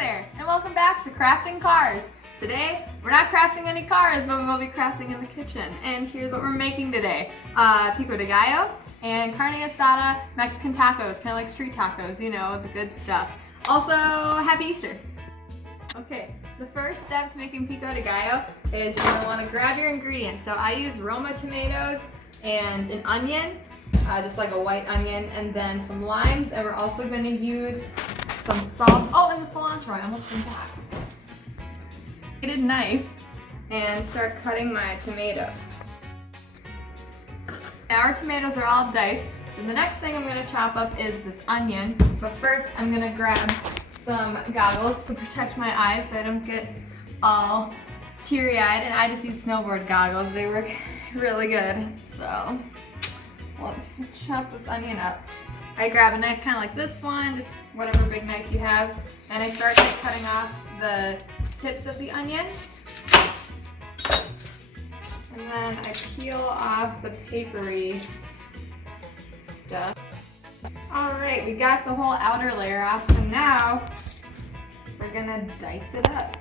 there, and welcome back to Crafting Cars. Today, we're not crafting any cars, but we will be crafting in the kitchen. And here's what we're making today. Pico de gallo and carne asada Mexican tacos, kind of like street tacos, you know, the good stuff. Also, happy Easter. Okay, the first step to making pico de gallo is you're gonna wanna grab your ingredients. So I use Roma tomatoes and an onion, just like a white onion, and then some limes, and we're also gonna use some salt. Oh, and the cilantro, I almost forgot. A knife and start cutting my tomatoes. Now our tomatoes are all diced, so the next thing I'm gonna chop up is this onion, but first I'm gonna grab some goggles to protect my eyes so I don't get all teary-eyed, and I just use snowboard goggles. They work really good. So let's chop this onion up. I grab a knife kind of like this one, just whatever big knife you have, and I start by cutting off the tips of the onion. And then I peel off the papery stuff. Alright, we got the whole outer layer off, so now we're gonna dice it up.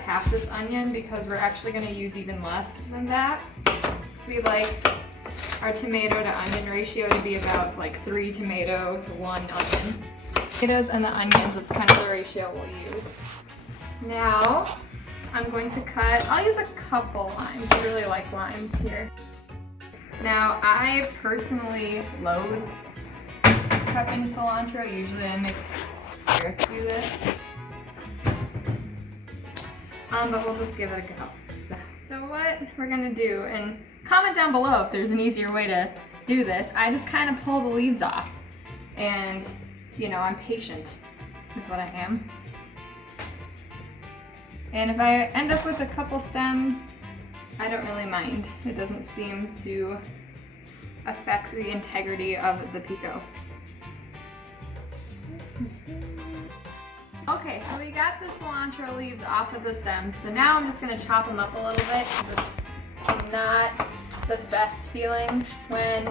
Half this onion because we're actually gonna use even less than that. So we like our tomato to onion ratio to be about like 3 tomato to 1 onion. Potatoes and the onions, that's kind of the ratio we'll use. Now, I'm going to cut, I'll use a couple limes. I really like limes here. Now, I personally loathe prepping cilantro. Usually I make her do this. But we'll just give it a go. So what we're gonna do, and comment down below if there's an easier way to do this. I just kind of pull the leaves off. And, you know, I'm patient, is what I am. And if I end up with a couple stems, I don't really mind. It doesn't seem to affect the integrity of the pico. Okay, so we got the cilantro leaves off of the stems, so now I'm just gonna chop them up a little bit because it's not the best feeling when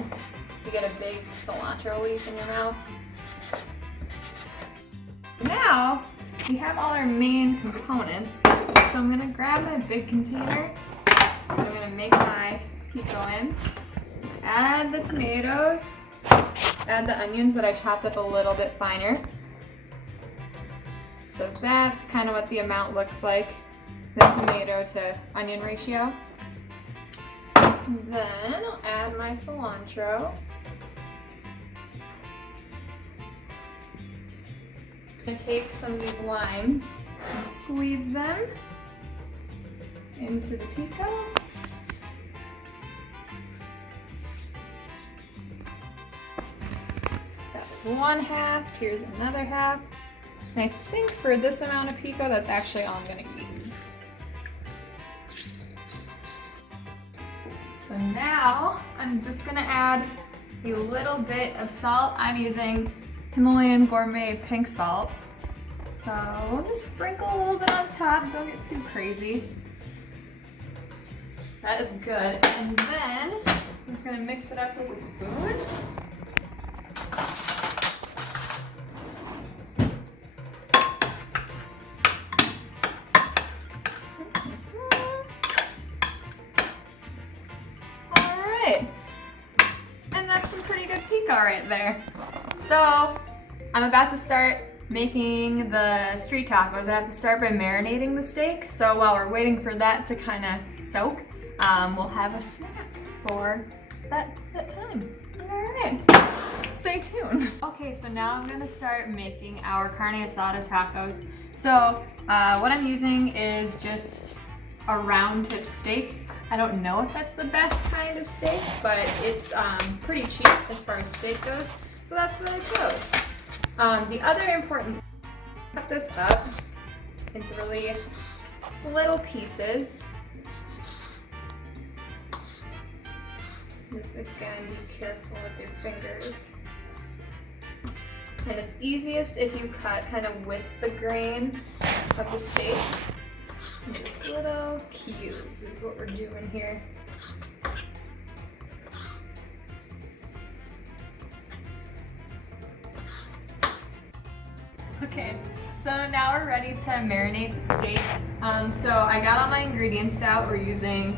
you get a big cilantro leaf in your mouth. Now, we have all our main components, so I'm gonna grab my big container, and I'm gonna make my pico in. So I'm gonna add the tomatoes, add the onions that I chopped up a little bit finer. So that's kind of what the amount looks like, the tomato to onion ratio. Then I'll add my cilantro. I'm going to take some of these limes and squeeze them into the pico. So that was one half, here's another half. And I think for this amount of pico, that's actually all I'm going to use. So now I'm just going to add a little bit of salt. I'm using Himalayan gourmet pink salt. So we'll just sprinkle a little bit on top, don't get too crazy. That is good. And then I'm just going to mix it up with a spoon. Pico right there. So I'm about to start making the street tacos. I have to start by marinating the steak. So while we're waiting for that to kind of soak, we'll have a snack for that time. All right, stay tuned. Okay, so now I'm gonna start making our carne asada tacos. So what I'm using is just a round tip steak. I don't know if that's the best kind of steak, but it's pretty cheap as far as steak goes, so that's what I chose. The other important, cut this up into really little pieces. Just again, be careful with your fingers. And it's easiest if you cut kind of with the grain of the steak. Just little cubes is what we're doing here. Okay, so now we're ready to marinate the steak. So I got all my ingredients out. We're using,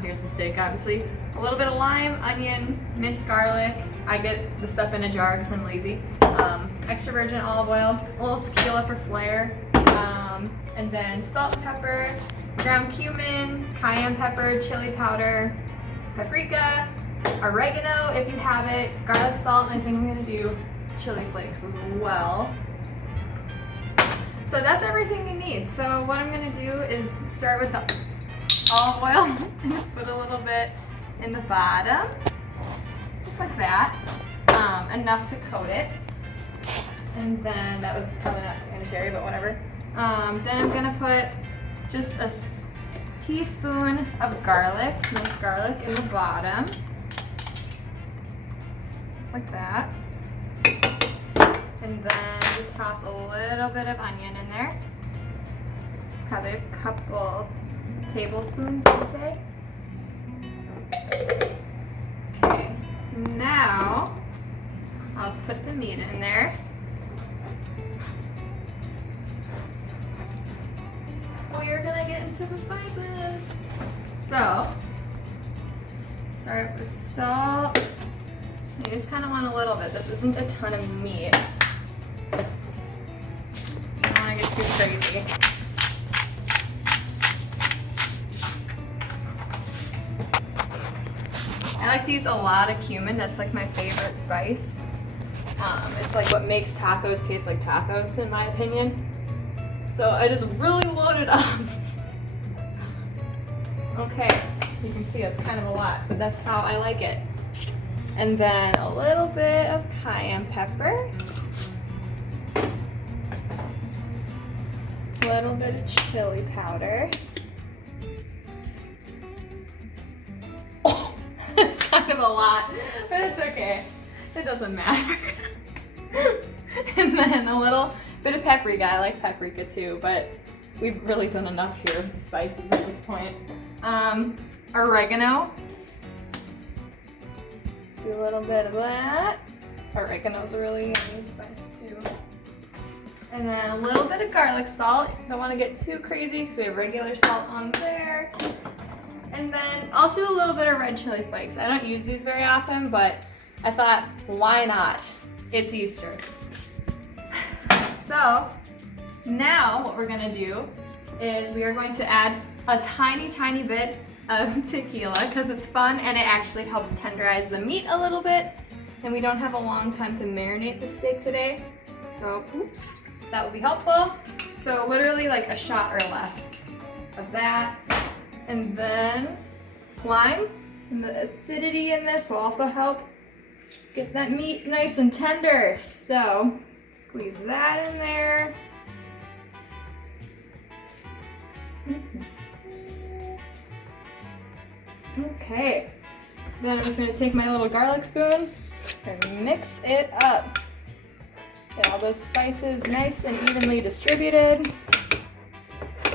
here's the steak obviously, a little bit of lime, onion, minced garlic. I get the stuff in a jar because I'm lazy. Extra virgin olive oil, a little tequila for flair, and then salt and pepper, ground cumin, cayenne pepper, chili powder, paprika, oregano if you have it, garlic salt, and I think I'm gonna do chili flakes as well. So that's everything you need. So what I'm gonna do is start with the olive oil and just put a little bit in the bottom, just like that, enough to coat it. And then that was probably not sanitary, but whatever. Then I'm gonna put just a teaspoon of garlic, minced garlic, in the bottom, just like that. And then just toss a little bit of onion in there. Probably a couple tablespoons, I'd say. Okay, now I'll just put the meat in there. We're gonna get into the spices. So, start with salt. You just kind of want a little bit. This isn't a ton of meat. So I don't want to get too crazy. I like to use a lot of cumin. That's like my favorite spice. It's like what makes tacos taste like tacos, in my opinion. So I just really load it up. Okay, you can see it's kind of a lot, but that's how I like it. And then a little bit of cayenne pepper. A little bit of chili powder. Oh, it's kind of a lot, but it's okay. It doesn't matter. And then a little bit of paprika. I like paprika too, but we've really done enough here with the spices at this point. Oregano. Do a little bit of that. Oregano's a really yummy spice too. And then a little bit of garlic salt. Don't want to get too crazy because we have regular salt on there. And then also a little bit of red chili flakes. I don't use these very often, but I thought, why not? It's Easter. So now what we're gonna do is we are going to add a tiny, tiny bit of tequila because it's fun and it actually helps tenderize the meat a little bit. And we don't have a long time to marinate the steak today. So, oops, that would be helpful. So literally like a shot or less of that. And then lime, and the acidity in this will also help get that meat nice and tender. So squeeze that in there. Okay, then I'm just going to take my little garlic spoon and mix it up. Get all those spices nice and evenly distributed.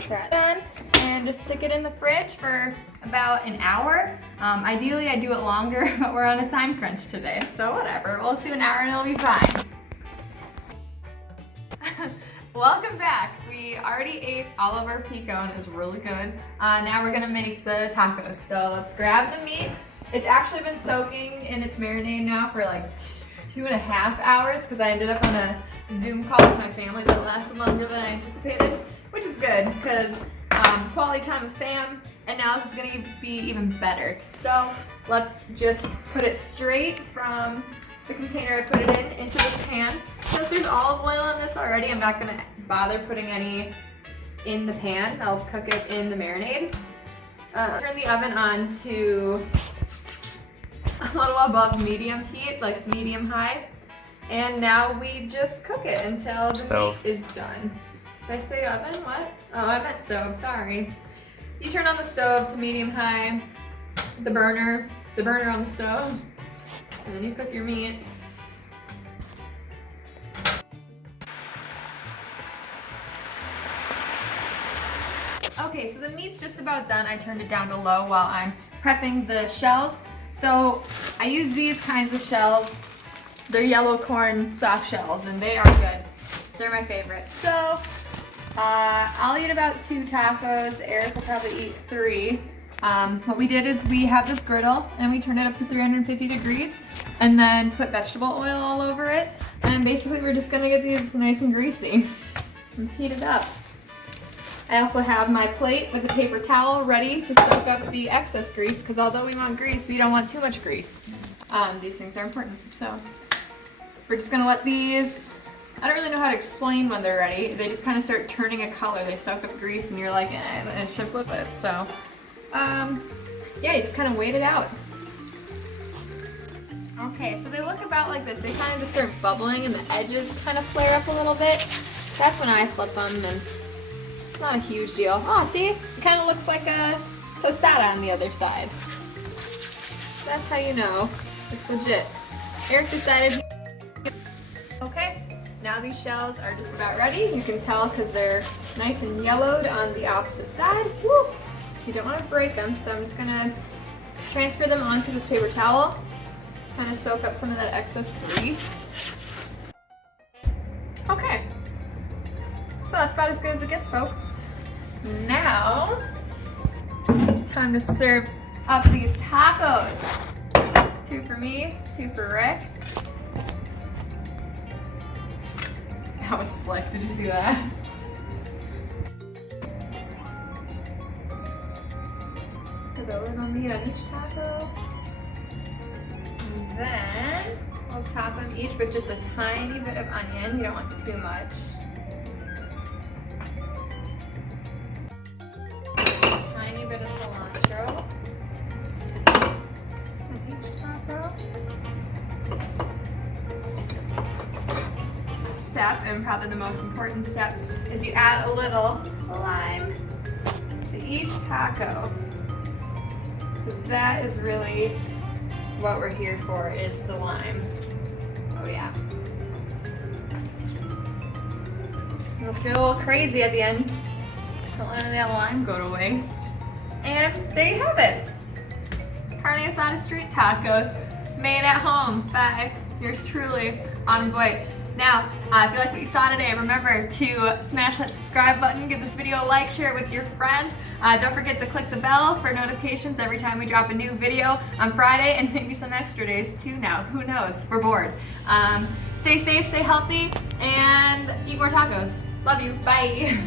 That done, and just stick it in the fridge for about an hour. Ideally I do it longer, but we're on a time crunch today, so whatever. We'll do an hour and it'll be fine. Welcome back. We already ate all of our pico and it was really good. Now we're gonna make the tacos. So let's grab the meat. It's actually been soaking in its marinade now for like 2.5 hours because I ended up on a Zoom call with my family that lasted longer than I anticipated, which is good because quality time with fam, and now this is gonna be even better. So let's just put it straight from the container I put it in into this pan. Since there's olive oil in this already, I'm not gonna bother putting any in the pan. I'll just cook it in the marinade. Turn the oven on to a little above medium heat, like medium high. And now we just cook it until the meat is done. Did I say oven? What? Oh, I meant stove, sorry. You turn on the stove to medium high, the burner on the stove, and then you cook your meat. Okay, so the meat's just about done. I turned it down to low while I'm prepping the shells. So I use these kinds of shells. They're yellow corn soft shells and they are good. They're my favorite. So I'll eat about 2 tacos. Eric will probably eat 3. What we did is we have this griddle and we turned it up to 350 degrees and then put vegetable oil all over it. And basically we're just gonna get these nice and greasy and heat it up. I also have my plate with a paper towel ready to soak up the excess grease, because although we want grease, we don't want too much grease. These things are important. So we're just gonna let these, I don't really know how to explain when they're ready. They just kind of start turning a color. They soak up grease and you're like, I should flip it. So yeah, you just kind of wait it out. Okay, so they look about like this. They kind of just start bubbling and the edges kind of flare up a little bit. That's when I flip them, and it's not a huge deal. Oh, see? It kind of looks like a tostada on the other side. That's how you know it's legit. Eric decided. Okay, now these shells are just about ready. You can tell because they're nice and yellowed on the opposite side. Woo! You don't want to break them, so I'm just gonna transfer them onto this paper towel. Kind of soak up some of that excess grease. Okay, so that's about as good as it gets, folks. Now it's time to serve up these tacos. 2 for me, 2 for Rick. That was slick, did you see that? Put a little meat on each taco. And then we'll top them each with just a tiny bit of onion. You don't want too much. A tiny bit of cilantro on each taco. Step, and probably the most important step, is you add a little lime to each taco. Because that is really what we're here for, is the lime. Oh yeah. Let's get a little crazy at the end. Don't let that lime go to waste. And there you have it. Carne asada street tacos made at home by yours truly, Autumn Boyd. Now, if you like what you saw today, remember to smash that subscribe button, give this video a like, share it with your friends. Don't forget to click the bell for notifications every time we drop a new video on Friday, and maybe some extra days too now. Who knows? We're bored. Stay safe, stay healthy, and eat more tacos. Love you. Bye.